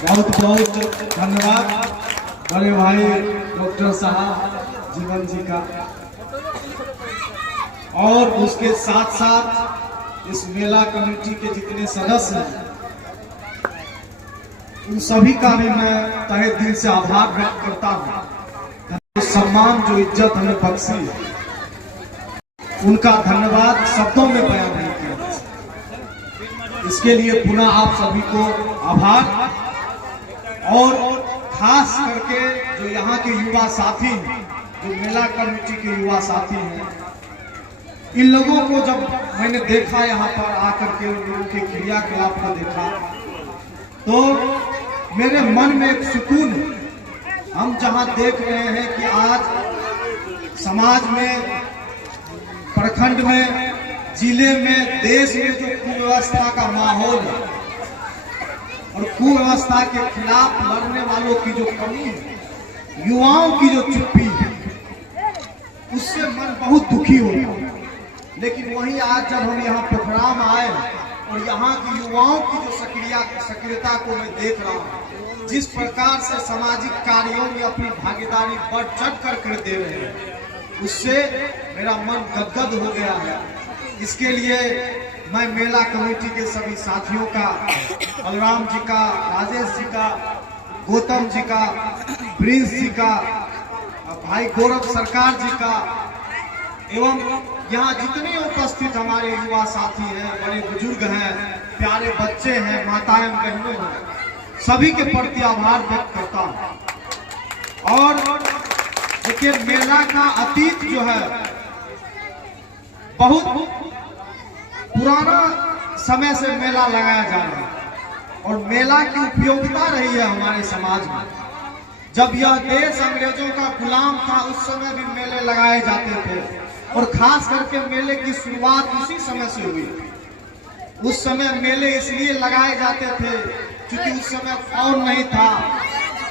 बहुत बहुत धन्यवाद बड़े भाई डॉक्टर साहब जीवन जी का। और उसके साथ साथ इस मेला कमेटी के जितने सदस्य हैं उन सभी का भी मैं तहे दिल से आभार व्यक्त करता हूँ। सम्मान जो इज्जत हमें बख्शी है उनका धन्यवाद शब्दों में बयान नहीं किया। इसके लिए पुनः आप सभी को आभार। और खास करके जो यहाँ के युवा साथी हैं, जो मेला कमेटी के युवा साथी हैं, इन लोगों को जब मैंने देखा यहाँ पर आकर के उनके क्रियाकलाप को देखा तो मेरे मन में एक सुकून। हम जहाँ देख रहे हैं कि आज समाज में, प्रखंड में, जिले में, देश में जो कुव्यवस्था का माहौल है और कुव्यवस्था के खिलाफ लड़ने वालों की जो कमी है, युवाओं की जो चुप्पी है, उससे मन बहुत दुखी होता है। लेकिन वहीं आज जब हम यहाँ प्रोग्राम आए और यहाँ की युवाओं की जो सक्रियता को मैं देख रहा हूँ, जिस प्रकार से सामाजिक कार्यों में अपनी भागीदारी बढ़ चढ़ कर दे रहे हैं, उससे मेरा मन गदगद हो गया है। इसके लिए मैं मेला कमेटी के सभी साथियों का, बलराम जी का, राजेश जी का, गौतम जी का, प्रिंस जी का, भाई गौरव सरकार जी का, एवं यहाँ जितने उपस्थित हमारे युवा साथी हैं, बड़े बुजुर्ग हैं, प्यारे बच्चे हैं, माताएं बहनों हैं, सभी के प्रति आभार व्यक्त करता हूँ। और देखिए मेला का अतीत जो है बहुत पुराना समय से मेला लगाया जा रहा है और मेला की उपयोगिता रही है हमारे समाज में। जब यह देश अंग्रेजों का गुलाम था उस समय भी मेले लगाए जाते थे और खास करके मेले की शुरुआत उसी समय से हुई। उस समय मेले इसलिए लगाए जाते थे क्योंकि उस समय फोन नहीं था,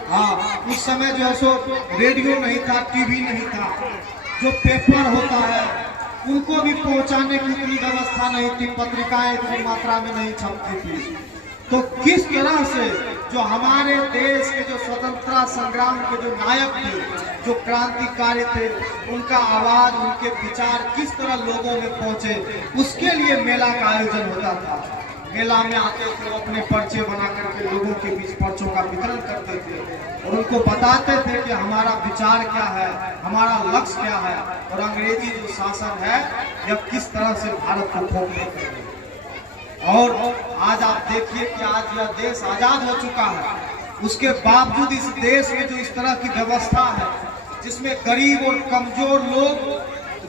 हाँ उस समय जो है सो रेडियो नहीं था, टीवी नहीं था, जो पेपर होता है उनको भी पहुंचाने की इतनी व्यवस्था नहीं थी, पत्रिकाएं इतनी मात्रा में नहीं छपती थी। तो किस तरह से जो हमारे देश के जो स्वतंत्रता संग्राम के जो नायक थे, जो क्रांतिकारी थे, उनका आवाज, उनके विचार किस तरह लोगों में पहुंचे, उसके लिए मेला का आयोजन होता था। मेला में आते थे, अपने पर्चे बना करके लोगों के बीच पर्चों का वितरण करते थे और उनको बताते थे कि हमारा विचार क्या है, हमारा लक्ष्य क्या है और अंग्रेजी जो शासन है यह किस तरह से भारत को खोखला। और आज आप देखिए कि आज यह देश आजाद हो चुका है, उसके बावजूद इस देश में जो इस तरह की व्यवस्था है जिसमें गरीब और कमजोर लोग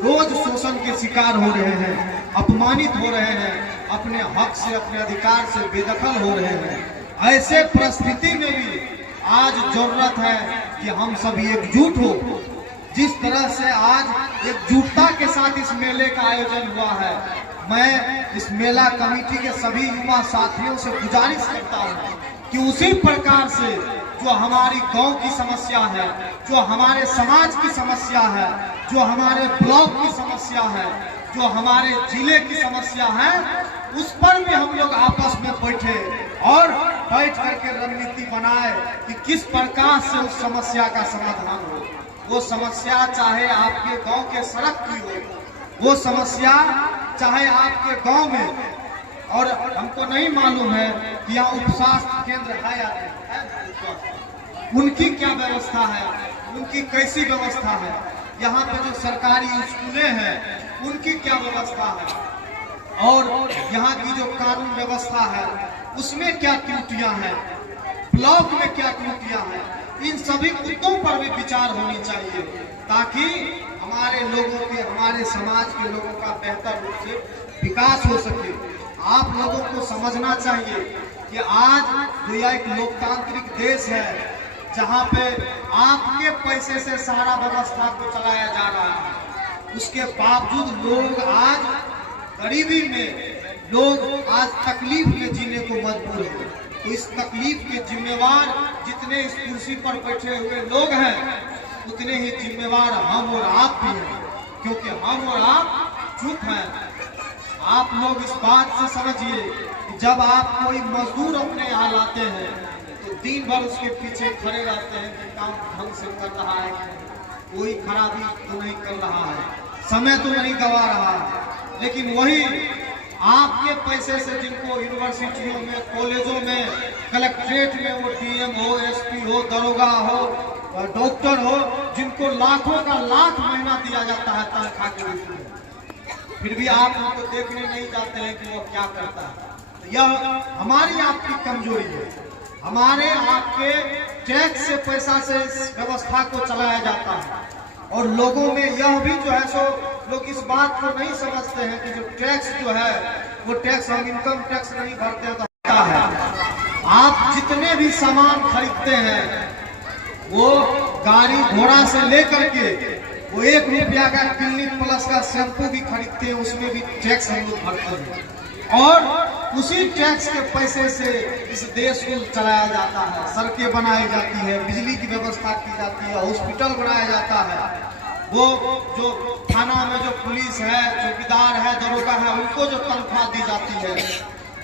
रोज शोषण के शिकार हो रहे हैं, अपमानित हो रहे हैं, अपने हक से, अपने अधिकार से बेदखल हो रहे हैं, ऐसे परिस्थिति में भी आज जरूरत है कि हम सभी एकजुट हो। जिस तरह से आज एकजुटता के साथ इस मेले का आयोजन हुआ है, मैं इस मेला कमेटी के सभी युवा साथियों से गुजारिश करता हूँ कि उसी प्रकार से जो हमारी गांव की समस्या है, जो हमारे समाज की समस्या है, जो हमारे ब्लॉक की समस्या है, जो हमारे जिले की समस्या है, उस पर भी हम लोग आपस में बैठे और बैठ करके रणनीति बनाए कि किस प्रकार से उस समस्या का समाधान हो। वो समस्या चाहे आपके गांव के सड़क की हो, वो समस्या चाहे आपके गांव में, और हमको नहीं मालूम है कि यहाँ उप स्वास्थ्य केंद्र है या नहीं, उनकी क्या व्यवस्था है, उनकी कैसी व्यवस्था है, यहाँ पे जो सरकारी स्कूलें हैं उनकी क्या व्यवस्था है, और यहाँ की जो कानून व्यवस्था है उसमें क्या त्रुटियां हैं, ब्लॉक में क्या त्रुटियां हैं, इन सभी मुद्दों पर भी विचार होनी चाहिए ताकि हमारे लोगों के, हमारे समाज के लोगों का बेहतर रूप से विकास हो सके। आप लोगों को समझना चाहिए कि आज यह एक लोकतांत्रिक देश है जहां पे आपके पैसे से सारा व्यवस्था को चलाया जा रहा है, उसके बावजूद लोग आज गरीबी में, लोग आज तकलीफ में जीने को मजबूर है। तो इस तकलीफ के जिम्मेवार जितने इस कुर्सी पर बैठे हुए लोग हैं उतने ही जिम्मेवार हम और आप भी हैं, क्योंकि हम और आप चुप हैं। आप लोग इस बात से समझिए कि जब आप कोई मजदूर अपने यहाँ लाते हैं तो दिन भर उसके पीछे खड़े रहते हैं कि काम ढंग से कर रहा है, कोई खराबी तो नहीं कर रहा है, समय तो नहीं गवा रहा है। लेकिन वही आपके पैसे से जिनको यूनिवर्सिटियों में, कॉलेजों में, कलेक्ट्रेट में वो डीएम हो, एसपी हो, दरोगा हो, डॉक्टर हो, जिनको लाखों का लाख महीना दिया जाता है तनख्वाह के रूप में, फिर भी आप उनको देखने नहीं जाते हैं कि वो क्या करता है। तो यह हमारी आपकी कमजोरी है। हमारे आपके टैक्स से पैसा से इस व्यवस्था को चलाया जाता है और लोगों में यह भी जो है सो लोग इस बात को नहीं समझते हैं कि जो टैक्स जो है वो टैक्स, हम इनकम टैक्स नहीं भरते हैं तो होता है। आप जितने भी सामान खरीदते हैं वो गाड़ी घोड़ा से लेकर के वो 1 रुपया का क्लिनिक प्लस का शैम्पू भी खरीदते हैं, उसमें भी टैक्स हम लोग भरते हैं और उसी टैक्स के पैसे से इस देश को चलाया जाता है। सड़कें बनाई जाती है, बिजली की व्यवस्था की जाती है, हॉस्पिटल बनाया जाता है, वो जो थाना में जो पुलिस है, चौकीदार है, दरोगा है, उनको जो तनख्वाह दी जाती है,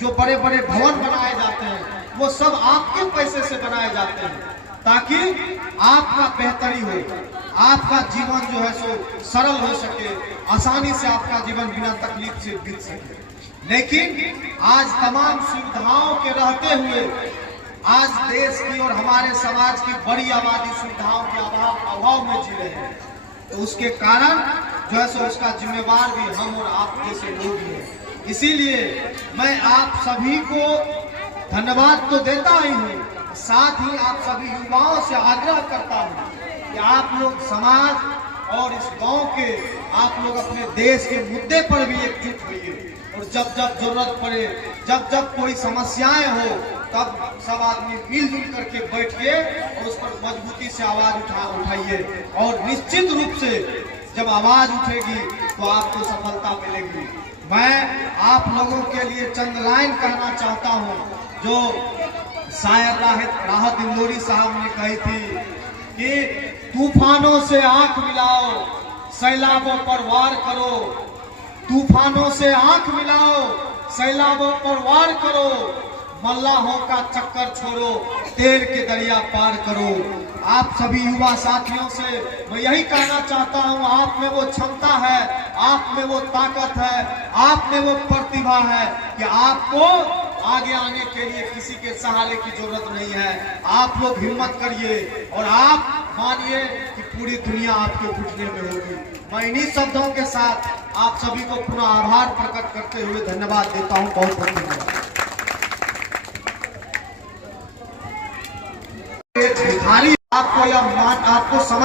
जो बड़े बड़े भवन बनाए जाते हैं, वो सब आपके पैसे से बनाए जाते हैं ताकि आपका बेहतरी हो, आपका जीवन जो है सो सरल हो सके, आसानी से आपका जीवन बिना तकलीफ से बीत सके। लेकिन आज तमाम सुविधाओं के रहते हुए आज देश की और हमारे समाज की बड़ी आबादी सुविधाओं के अभाव में जी रहे हैं। तो उसके कारण जो है सो उसका जिम्मेवार भी हम और आप जैसे लोग हैं। इसीलिए मैं आप सभी को धन्यवाद तो देता ही हूँ, साथ ही आप सभी युवाओं से आग्रह करता हूँ कि आप लोग समाज और इस गांव के आप लोग अपने देश के मुद्दे पर भी एकजुट होइए और जब जब जरूरत पड़े, जब जब कोई समस्याएं हो, तब सब आदमी मिलजुल करके बैठिए और उस पर मजबूती से आवाज उठाइए और निश्चित रूप से जब आवाज उठेगी तो आपको सफलता मिलेगी। मैं आप लोगों के लिए चंद लाइन कहना चाहता हूँ जो शायर राहत इंदौरी साहब ने कही थी कि तूफानों से आंख मिलाओ, सैलाबों पर वार करो, तूफानों से आंख मिलाओ, सैलाबों पर वार करो, मल्लाहों का चक्कर छोड़ो, तेर के दरिया पार करो। आप सभी युवा साथियों से मैं यही कहना चाहता हूं, आप में वो क्षमता है, आप में वो ताकत है, आप में वो प्रतिभा है कि आपको आगे आने के लिए किसी के सहारे की जरूरत नहीं है। आप लोग हिम्मत करिए और आप मानिए कि पूरी दुनिया आपके घुटने में होगी। मैं इन्हीं शब्दों के साथ आप सभी को पुनः आभार प्रकट करते हुए धन्यवाद देता हूं। बहुत बहुत धन्यवाद। भिखारी आपको समझ